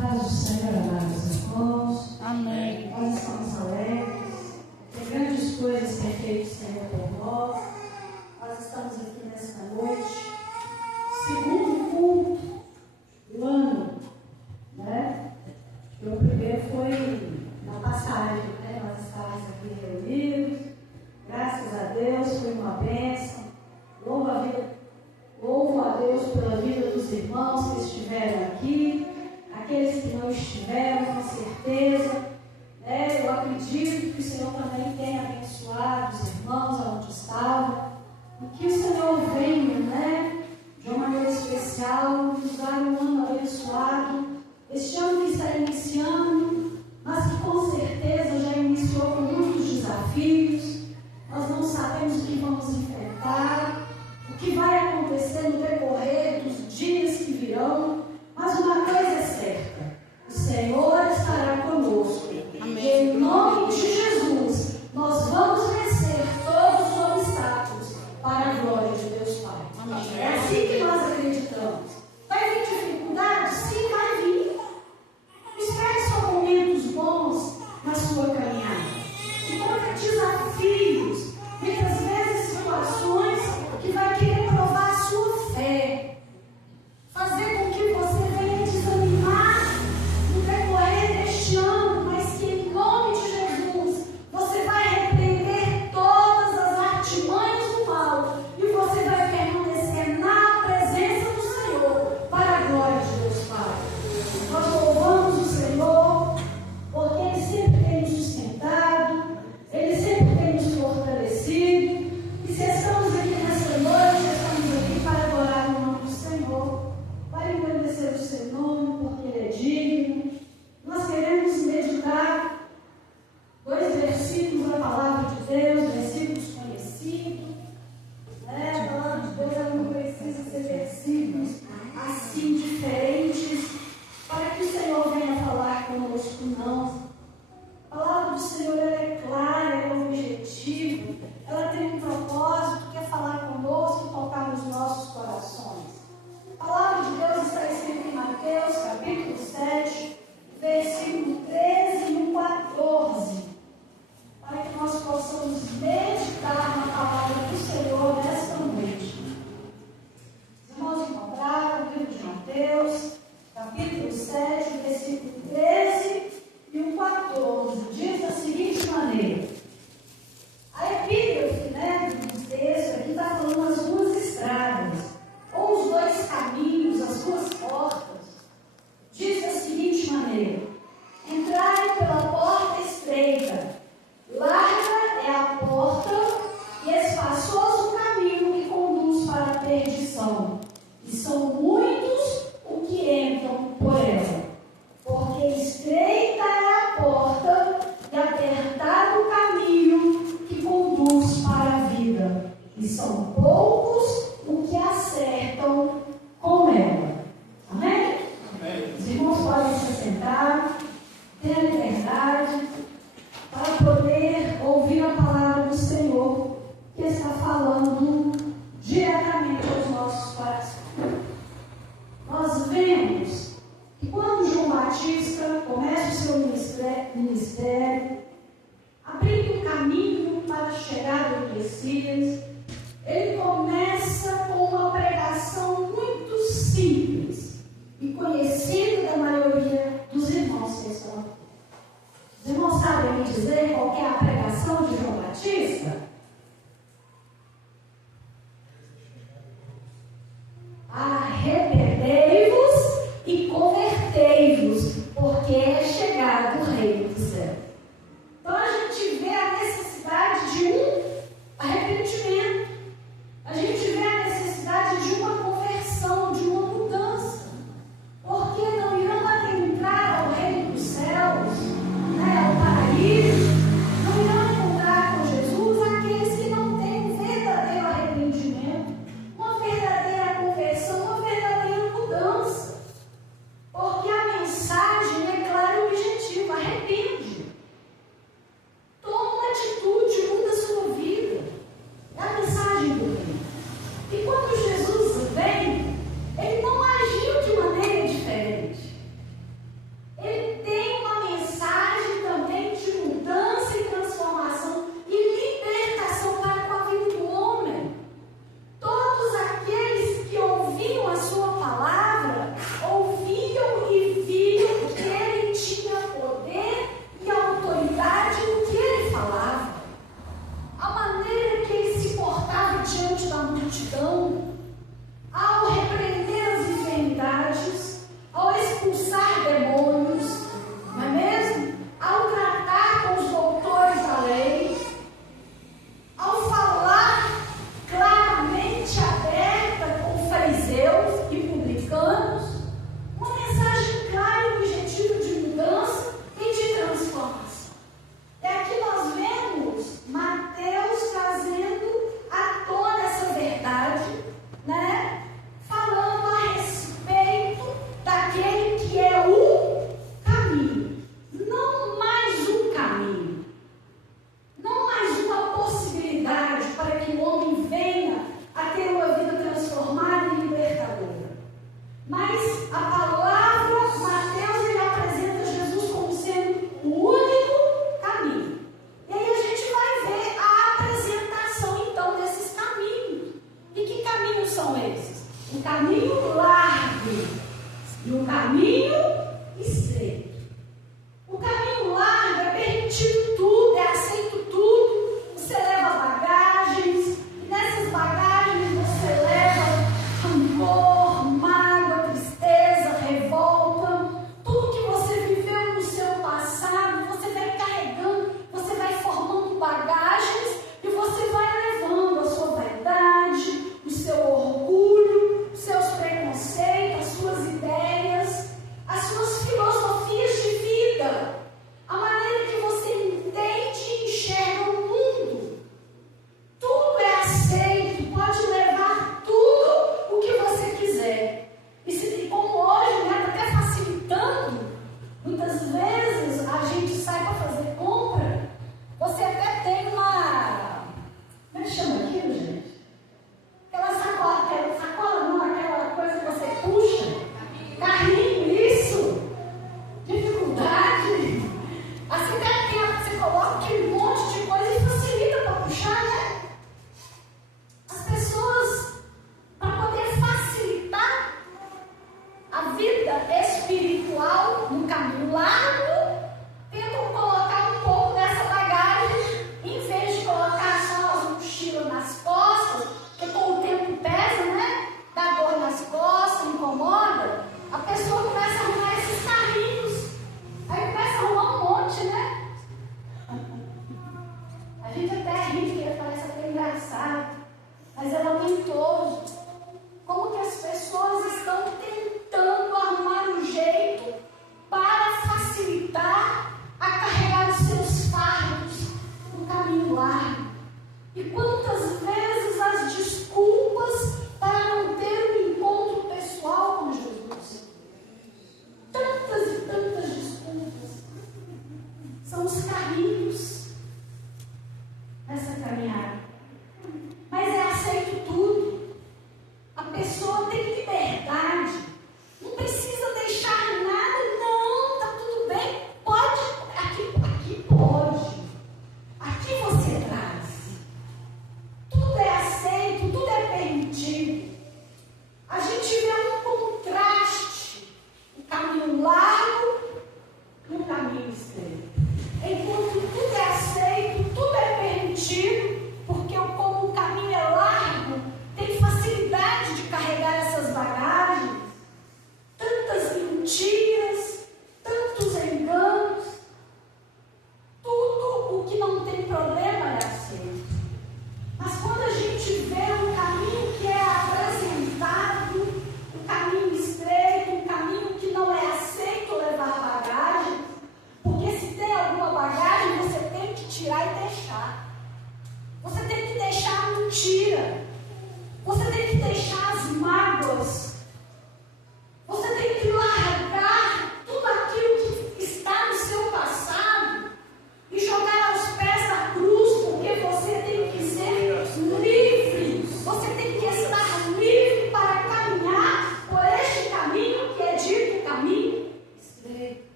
paz do Senhor, amados irmãos. Amém. Nós estamos alegres. Tem grandes coisas que tem feito o Senhor por nós. Nós estamos aqui nesta noite. Segundo culto do ano, né? O primeiro foi na passagem, né? Nós estávamos aqui reunidos. Graças a Deus, foi uma bênção. Louvo a Deus pela vida dos irmãos que estiveram aqui, aqueles que não estiveram, com certeza. Né? Eu acredito que o Senhor também tenha abençoado os irmãos onde estavam. E que o Senhor venha, né, de uma maneira especial, nos dar um ano abençoado. Este ano que está iniciando, mas que com certeza já iniciou com muitos desafios. Nós não sabemos o que vamos enfrentar, o que vai acontecer no decorrer dos dias que virão, mas uma coisa é certa: o Senhor estará conosco. Amém. E em nome de Jesus, nós vamos vencer todos os obstáculos para a glória de Deus Pai. Amém. É assim que nós acreditamos. Vai vir dificuldade? Sim, vai vir. Espere só momentos bons na sua caminhada. Encontre desafios, muitas vezes situações que vai querer provar a sua fé, fazer com que você venha desanimar no decorrer deste ano, mas que em nome de Jesus você vai repreender todas as artimanhas do mal e você vai permanecer na presença do Senhor para a glória de Deus Pai. Nós louvamos o Senhor porque Ele sempre tem nos sustentado, Ele sempre tem nos fortalecido. E se estamos aqui nessa noite, estamos aqui para adorar o nome do Senhor, para engrandecer o seu nome, porque Ele é digno. Nós queremos meditar 2 versículos da palavra de Deus, versículos conhecidos. A palavra de Deus ela não precisa ser versículos assim diferentes, para que o Senhor venha falar conosco, não. A palavra do Senhor ela é clara, ela é objetiva, ela tem um propósito, que é falar conosco e tocar nos nossos corações. A palavra de Deus está escrita em Mateus, capítulo 7, versículo 13 e 14, para que nós possamos meditar na palavra do Senhor nesta noite. Os irmãos encontraram o livro de Mateus, capítulo 7, versículo 13 e o 14, diz da seguinte maneira. A epígrafe, né, do texto aqui está falando as 2 estradas, ou os 2 caminhos, as 2 portas. Diz da seguinte maneira: entrai pela porta estreita, larga é a porta e espaçoso o caminho que conduz para a perdição, e são muitos os que entram por ela, porque estreita caminho largo e um caminho estreito. O caminho largo é permitido tudo, é aceito tudo. Você leva bagagens, e nessas bagagens você leva rancor, mágoa, tristeza, revolta. Tudo que você viveu no seu passado, você vai carregando, você vai formando bagagens e você vai levando a sua vaidade, o seu orgulho, os seus preconceitos, as suas ideias, as suas filosofias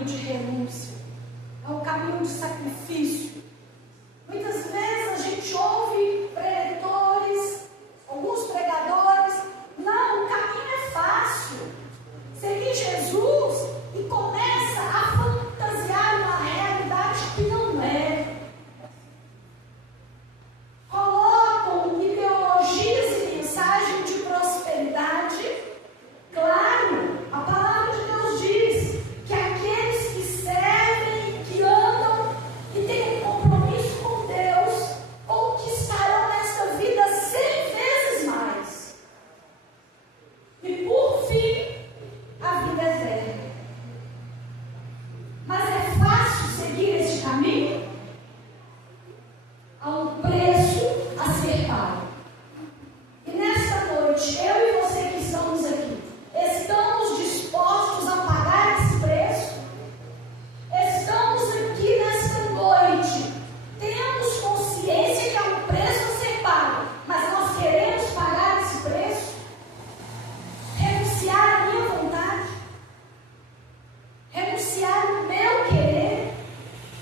caminho de renúncia, é o caminho de sacrifício. Muitas vezes a gente ouve preletores, alguns pregadores, não, o caminho é fácil. Seguir Jesus e começa a fantasiar uma realidade que não é. Colocam ideologias e mensagem de prosperidade. Claro, a palavra de Deus diz que aqueles que servem, que andam e têm um compromisso com Deus, conquistarão nesta vida 100 vezes mais. E por fim, a vida eterna. Mas é fácil seguir esse caminho? Há um preço a ser pago. E nesta noite, eu e você que estamos aqui, estamos dispostos a pagar esse preço? Estamos aqui nesta noite, temos consciência que há um preço a ser pago, mas nós queremos pagar esse preço? Renunciar à minha vontade? Renunciar ao meu querer?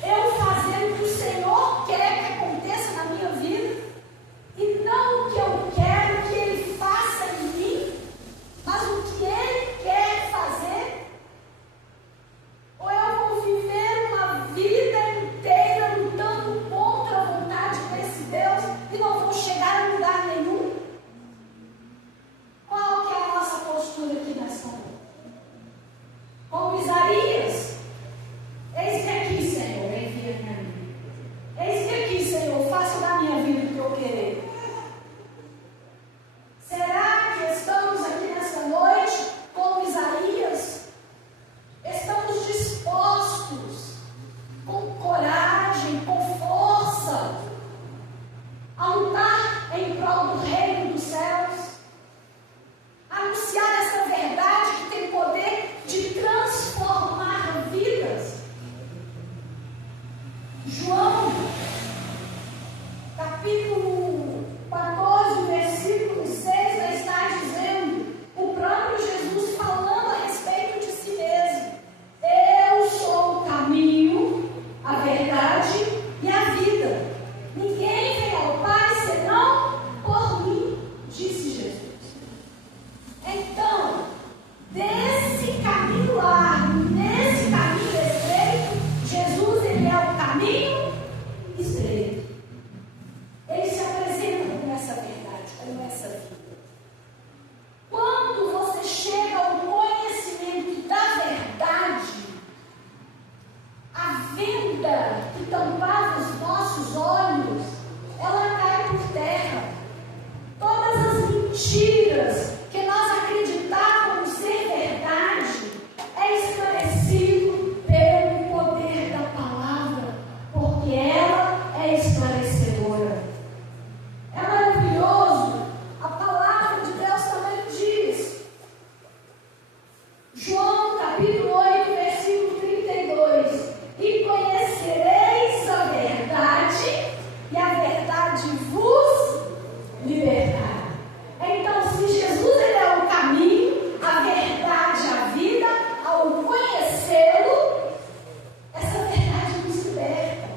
Eu fazer o que o Senhor quer que aconteça na minha vida? E não o que eu quero que Ele faça em mim, mas o que Ele quer fazer? Ou eu vou viver uma vida inteira lutando contra a vontade desse Deus e não vou chegar a lugar nenhum? Qual que é a nossa postura aqui nessa noite? Como Isaías, eis-me aqui, Senhor, envia-me a mim. Eis-me aqui, Senhor, faça da minha vida o que eu querer. Será que estamos aqui nessa noite, como Isaías? Estamos dispostos, com coragem, com força, a lutar em prol do reino dos céus? Anunciar essa verdade que tem poder de transformar vidas? João, capítulo 14, versículo 6, vai estar dizendo, o próprio Jesus falando a respeito de si mesmo: eu sou o caminho, a verdade e a vida. Ninguém vem ao Pai senão por mim, disse Jesus. Então, desse caminho largo, nesse caminho estreito, Jesus, ele é o caminho estreito. Ele se apresenta como essa verdade, como essa vida. Quando você chega ao conhecimento da verdade, a venda que tampava os nossos olhos, ela cai por terra. Todas as mentiras que nós acreditávamos ser verdade é esclarecido pelo poder da palavra, porque ela é esclarecedora. É maravilhoso. A palavra de Deus também diz, João capítulo 8, versículo 32, e conhecereis a verdade, e a verdade vos libertará. Então, se Jesus ele é o caminho, a verdade, a vida, ao conhecê-lo, essa verdade nos liberta.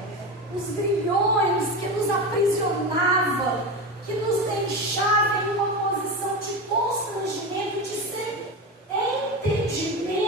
Os grilhões que nos aprisionavam, que nos deixavam em uma posição de constrangimento, de sem entendimento,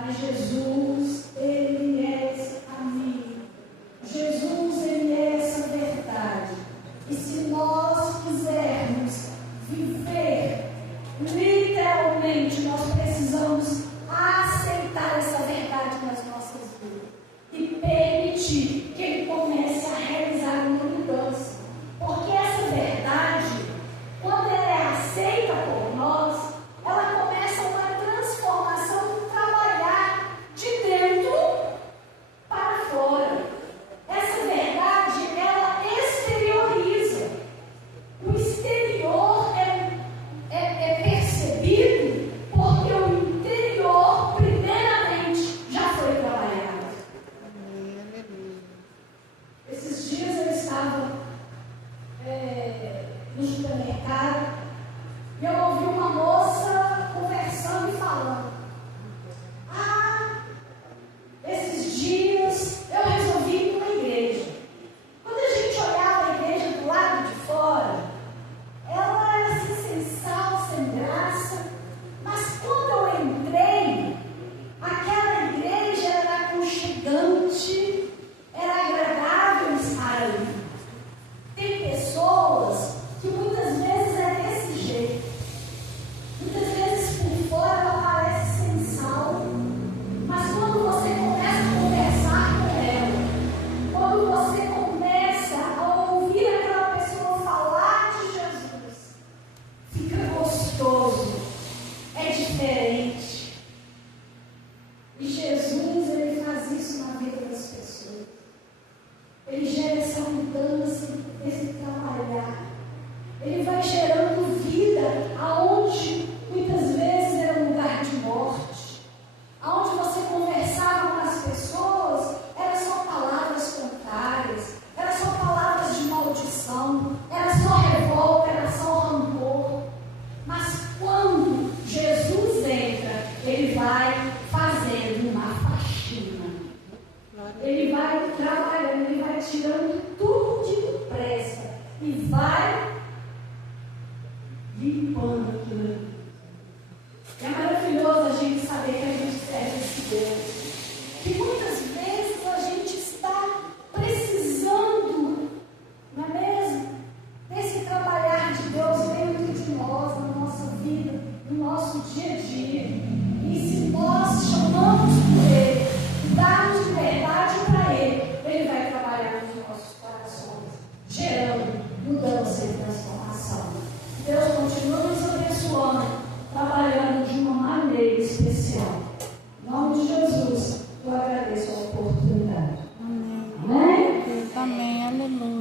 Mas Jesus, Ele é esse caminho. Jesus, Ele é essa verdade. E se nós quisermos viver, literalmente, nós precisamos aceitar essa verdade nas nossas vidas e permitir que Ele comece a realizar uma mudança. Porque essa verdade, quando ela é aceita por nós, ela começa uma transformação, um trabalhar de dentro para fora. Essa verdade, ela exterioriza. O exterior é percebido porque o interior, primeiramente, já foi trabalhado. Esses dias eu estava no supermercado e eu ouvi uma moça conversando e falando: esses dias eu resolvi ir para uma igreja. Quando a gente olhava a igreja do lado de fora, ela era assim, sem sal, sem graça. Mas quando eu entrei, aquela igreja era aconchegante, era agradável estar ali. Tem pessoas que muitas vezes é desse jeito. Muitas vezes por fora ela parece sem sal, mas quando você começa a conversar com ela, quando você começa a ouvir aquela pessoa falar de Jesus, fica gostoso, é diferente. E Jesus, Ele faz isso na vida das pessoas. Ele gera essa mudança, esse trabalhar. Ele vai gerando vida aonde muitas vezes era um lugar de morte. Aonde você conversava com as pessoas, eram só palavras contrárias, eram só palavras de maldição, era só revolta, era só rancor. Mas quando Jesus entra, Ele vai fazendo uma faxina. Ele vai trabalhando, Ele vai tirando tudo que não presta e vai limpando aquilo. É maravilhoso a gente saber que a gente serve esse Deus. Que muitas vezes a gente está precisando, não é mesmo? Desse trabalhar de Deus dentro de nós, na nossa vida, no nosso dia a dia. E se nós chamamos por Ele, darmos liberdade para Ele, Ele vai trabalhar nos nossos corações, gerando mudança e transformação. Deus continua nos abençoando, trabalhando de uma maneira especial. Em nome de Jesus, eu agradeço a oportunidade. Amém. Amém? Amém. Aleluia.